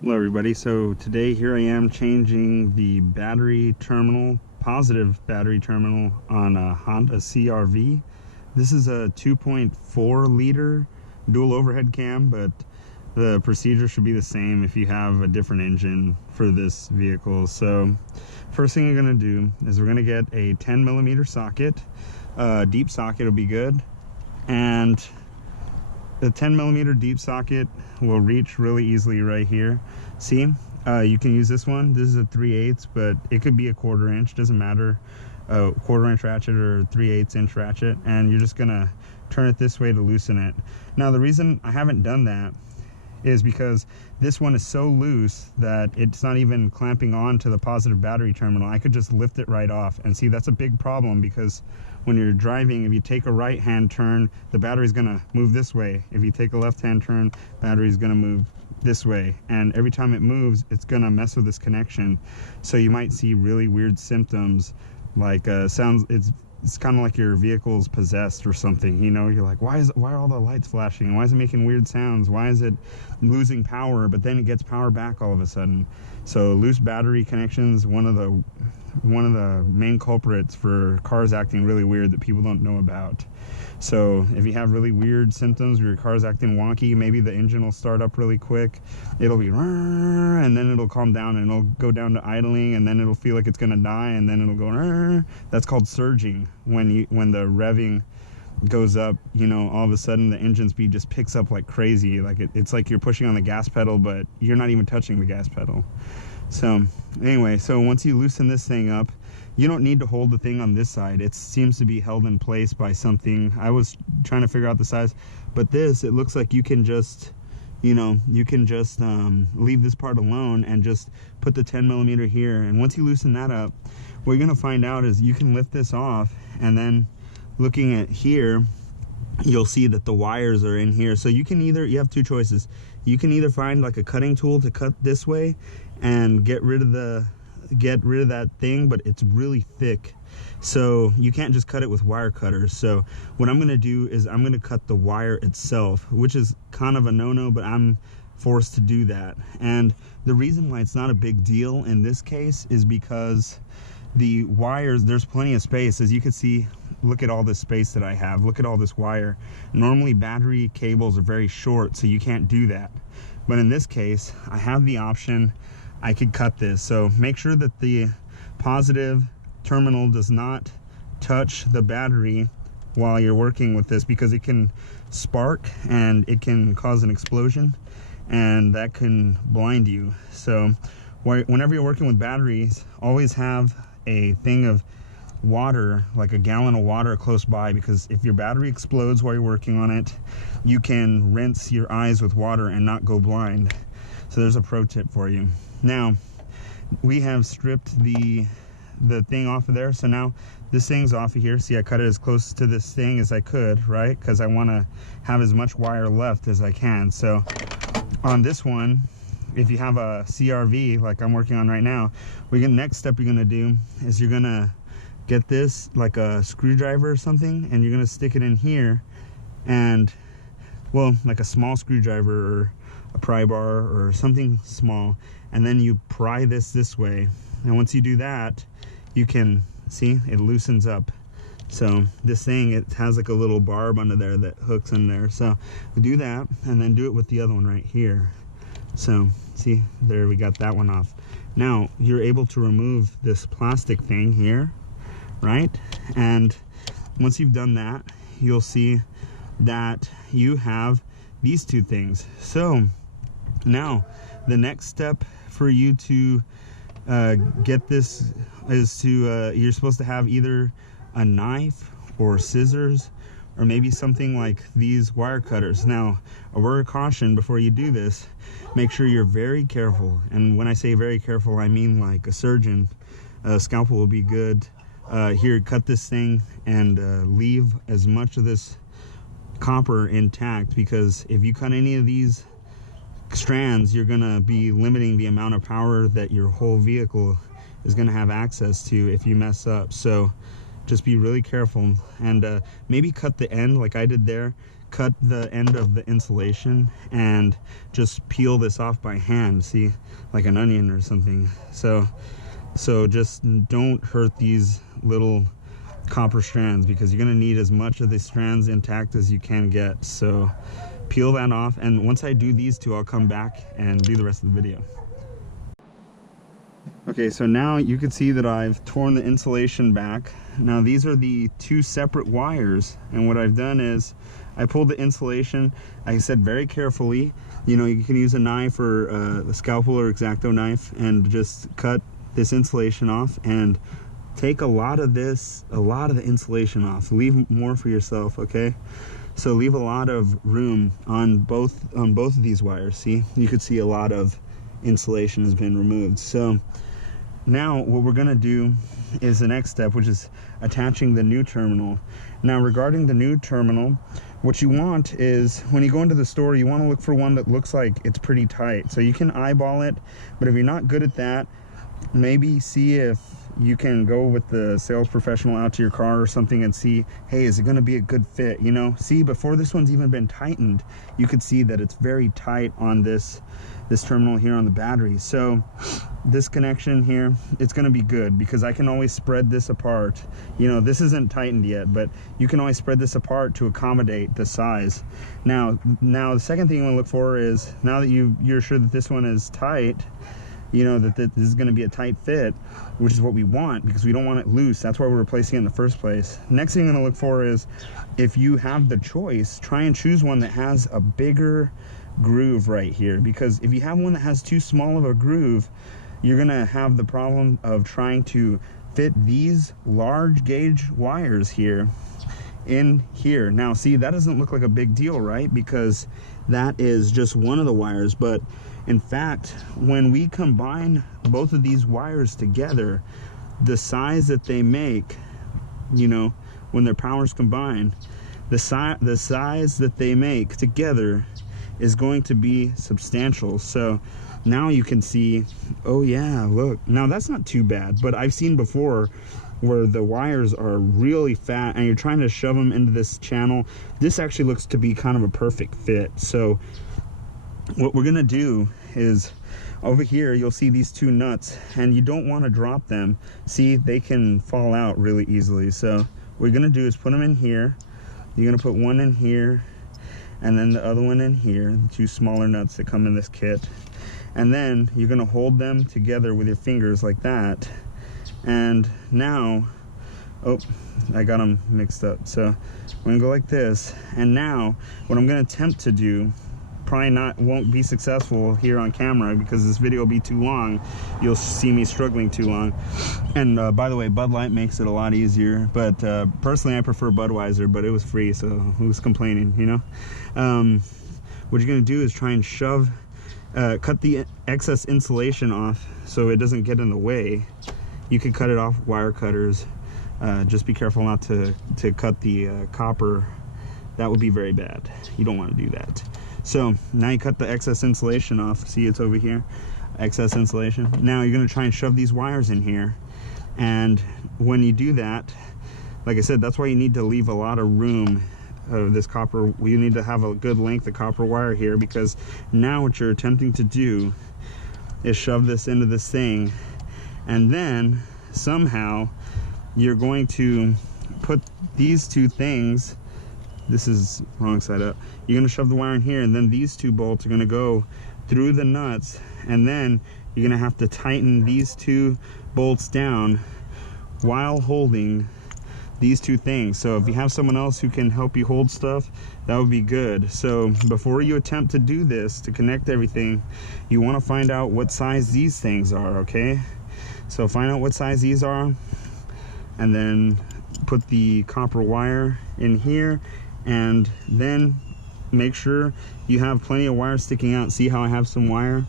Hello everybody, so today here I am changing the battery terminal, positive battery terminal on a Honda CRV. This is a 2.4 liter dual overhead cam, but the procedure should be the same if you have a different engine for this vehicle. So first thing you're going to do is we're going to get a 10mm socket. Deep socket will be good, and the 10mm deep socket will reach really easily right here. See, you can use this one. This is a 3/8, but it could be a 1/4 inch, doesn't matter. A 1/4 inch ratchet or 3/8 inch ratchet, and you're just gonna turn it this way to loosen it. Now the reason I haven't done that is because this one is so loose that it's not even clamping on to the positive battery terminal. I could just lift it right off, and see, that's a big problem, because when you're driving, if you take a right hand turn, the battery's gonna move this way. If you take a left hand turn, battery's gonna move this way, and every time it moves, it's gonna mess with this connection. So you might see really weird symptoms, like it's kind of like your vehicle's possessed or something. You know, you're like, why are all the lights flashing? Why is it making weird sounds? Why is it losing power? But then it gets power back all of a sudden. So loose battery connections, one of the main culprits for cars acting really weird that people don't know about. So if you have really weird symptoms, your car's acting wonky, maybe the engine will start up really quick, it'll be, and then it'll calm down and it'll go down to idling, and then it'll feel like it's gonna die, and then it'll go, that's called surging. When the revving goes up, you know, all of a sudden the engine speed just picks up like crazy. Like it's like you're pushing on the gas pedal, but you're not even touching the gas pedal. So anyway, so once you loosen this thing up, you don't need to hold the thing on this side. It seems to be held in place by something. I was trying to figure out the size, but this, it looks like you can just, you know, you can just leave this part alone and just put the 10mm here. And once you loosen that up, what you're gonna find out is you can lift this off, and then looking at here, you'll see that the wires are in here. So you have two choices. You can either find like a cutting tool to cut this way and get rid of that thing, but it's really thick, so you can't just cut it with wire cutters. So what I'm gonna do is I'm gonna cut the wire itself, which is kind of a no-no, but I'm forced to do that. And the reason why it's not a big deal in this case is because the wires, there's plenty of space. As you can see, look at all this space that I have, look at all this wire. Normally battery cables are very short, so you can't do that, but in this case I have the option. I could cut this. So make sure that the positive terminal does not touch the battery while you're working with this, because it can spark and it can cause an explosion, and that can blind you. So whenever you're working with batteries, always have a thing of water, like a gallon of water close by, because if your battery explodes while you're working on it, you can rinse your eyes with water and not go blind. So there's a pro tip for you. Now we have stripped the thing off of there, so now this thing's off of here. See, I cut it as close to this thing as I could, right? Because I want to have as much wire left as I can. So on this one, if you have a CRV like I'm working on right now, next step you're gonna do is you're gonna get this like a screwdriver or something, and you're gonna stick it in here, and well, like a small screwdriver or a pry bar or something small, and then you pry this way. And once you do that, you can see it loosens up. So this thing, it has like a little barb under there that hooks in there. So we do that, and then do it with the other one right here. So see, there, we got that one off. Now you're able to remove this plastic thing here, right? And once you've done that, you'll see that you have these two things. So now the next step for you to get this is to you're supposed to have either a knife or scissors, or maybe something like these wire cutters. Now, a word of caution before you do this: make sure you're very careful. And when I say very careful, I mean like a surgeon. A scalpel will be good. Here, cut this thing and leave as much of this copper intact, because if you cut any of these strands, you're gonna be limiting the amount of power that your whole vehicle is gonna have access to if you mess up. So just be really careful, and maybe cut the end like I did there. cut the end of the insulation and just peel this off by hand, see, like an onion or something. So just don't hurt these little copper strands, because you're going to need as much of the strands intact as you can get. So peel that off, and once I do these two, I'll come back and do the rest of the video. Okay, so now you can see that I've torn the insulation back. Now these are the two separate wires, and what I've done is I pulled the insulation, like I said, very carefully. You know, you can use a knife or a scalpel or X-Acto knife and just cut this insulation off and take a lot of the insulation off. Leave more for yourself, okay? So leave a lot of room on both of these wires. See, you could see a lot of insulation has been removed. So now what we're gonna do is the next step, which is attaching the new terminal. Now regarding the new terminal, what you want is, when you go into the store, you want to look for one that looks like it's pretty tight. So you can eyeball it, but if you're not good at that, maybe see if you can go with the sales professional out to your car or something and see, hey, is it going to be a good fit? You know, see, before this one's even been tightened, you could see that it's very tight on this terminal here on the battery. So this connection here, it's going to be good, because I can always spread this apart. You know, this isn't tightened yet, but you can always spread this apart to accommodate the size. Now the second thing you want to look for is, now that you're sure that this one is tight, you know that this is going to be a tight fit, which is what we want, because we don't want it loose. That's why we're replacing it in the first place. Next thing I'm going to look for is, if you have the choice, try and choose one that has a bigger groove right here, because if you have one that has too small of a groove, you're going to have the problem of trying to fit these large gauge wires here in here. Now see, that doesn't look like a big deal, right? Because that is just one of the wires, but in fact, when we combine both of these wires together, the size that they make, you know, when their powers combine, the size that they make together is going to be substantial. So now you can see, oh yeah, look, now that's not too bad. But I've seen before where the wires are really fat and you're trying to shove them into this channel. This actually looks to be kind of a perfect fit. So what we're gonna do is, over here you'll see these two nuts, and you don't want to drop them. See, they can fall out really easily. So what we're gonna do is put them in here. You're gonna put one in here, and then the other one in here, the two smaller nuts that come in this kit. And then you're gonna hold them together with your fingers like that. And now, oh, I got them mixed up. So I'm gonna go like this. And now what I'm gonna attempt to do, probably won't be successful here on camera because this video will be too long. You'll see me struggling too long. And by the way, Bud Light makes it a lot easier, but personally I prefer Budweiser, but it was free, so who's complaining, you know? What you're gonna do is try and shove, cut the excess insulation off so it doesn't get in the way. You can cut it off with wire cutters. Just be careful not to cut the copper. That would be very bad. You don't want to do that. So now you cut the excess insulation off. See, it's over here, excess insulation. Now you're gonna try and shove these wires in here. And when you do that, like I said, that's why you need to leave a lot of room of this copper. You need to have a good length of copper wire here, because now what you're attempting to do is shove this into this thing, and then somehow you're going to put these two things, this is wrong side up, you're going to shove the wire in here, and then these two bolts are going to go through the nuts, and then you're going to have to tighten these two bolts down while holding these two things. So if you have someone else who can help you hold stuff, that would be good. So before you attempt to do this, to connect everything, you want to find out what size these things are, okay? So find out what size these are, and then put the copper wire in here, and then make sure you have plenty of wire sticking out. See how I have some wire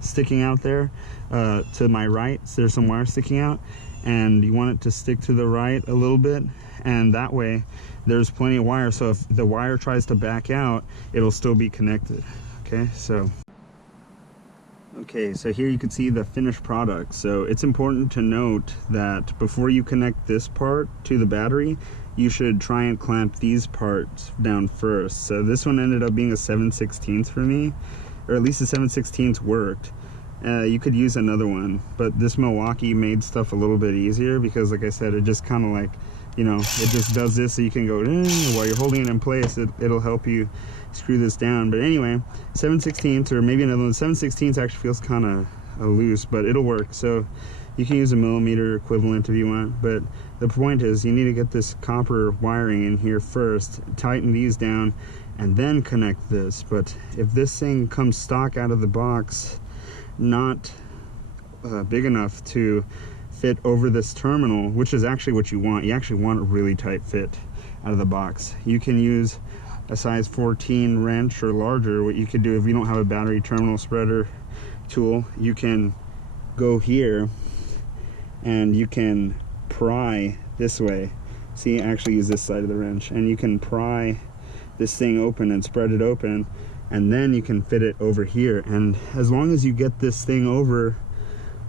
sticking out there? To my right, so there's some wire sticking out, and you want it to stick to the right a little bit, and that way there's plenty of wire, so if the wire tries to back out, it'll still be connected. Okay, so Okay, so here you can see the finished product. So it's important to note that before you connect this part to the battery, you should try and clamp these parts down first. So this one ended up being a 7/16 for me, or at least the 7/16 worked. You could use another one, but this Milwaukee made stuff a little bit easier because, like I said, it just kind of like, you know, it just does this so you can go while you're holding it in place. It'll help you screw this down. But anyway, 7/16, or maybe another one. 7/16 actually feels kind of loose, but it'll work. So you can use a millimeter equivalent if you want. But the point is, you need to get this copper wiring in here first, tighten these down, and then connect this. But if this thing comes stock out of the box, not big enough to fit over this terminal, which is actually what you want. You actually want a really tight fit out of the box. You can use a size 14 wrench or larger. What you could do if you don't have a battery terminal spreader tool, you can go here and you can pry this way. See, I actually use this side of the wrench, and you can pry this thing open and spread it open, and then you can fit it over here. And as long as you get this thing over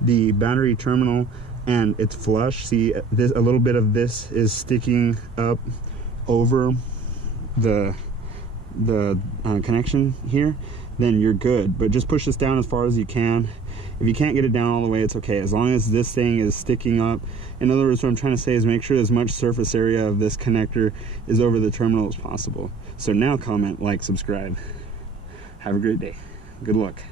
the battery terminal and it's flush, see this, a little bit of this is sticking up over the connection here, then you're good. But just push this down as far as you can. If you can't get it down all the way, it's okay, as long as this thing is sticking up. In other words, what I'm trying to say is make sure as much surface area of this connector is over the terminal as possible. So now comment, like, subscribe. Have a great day. Good luck.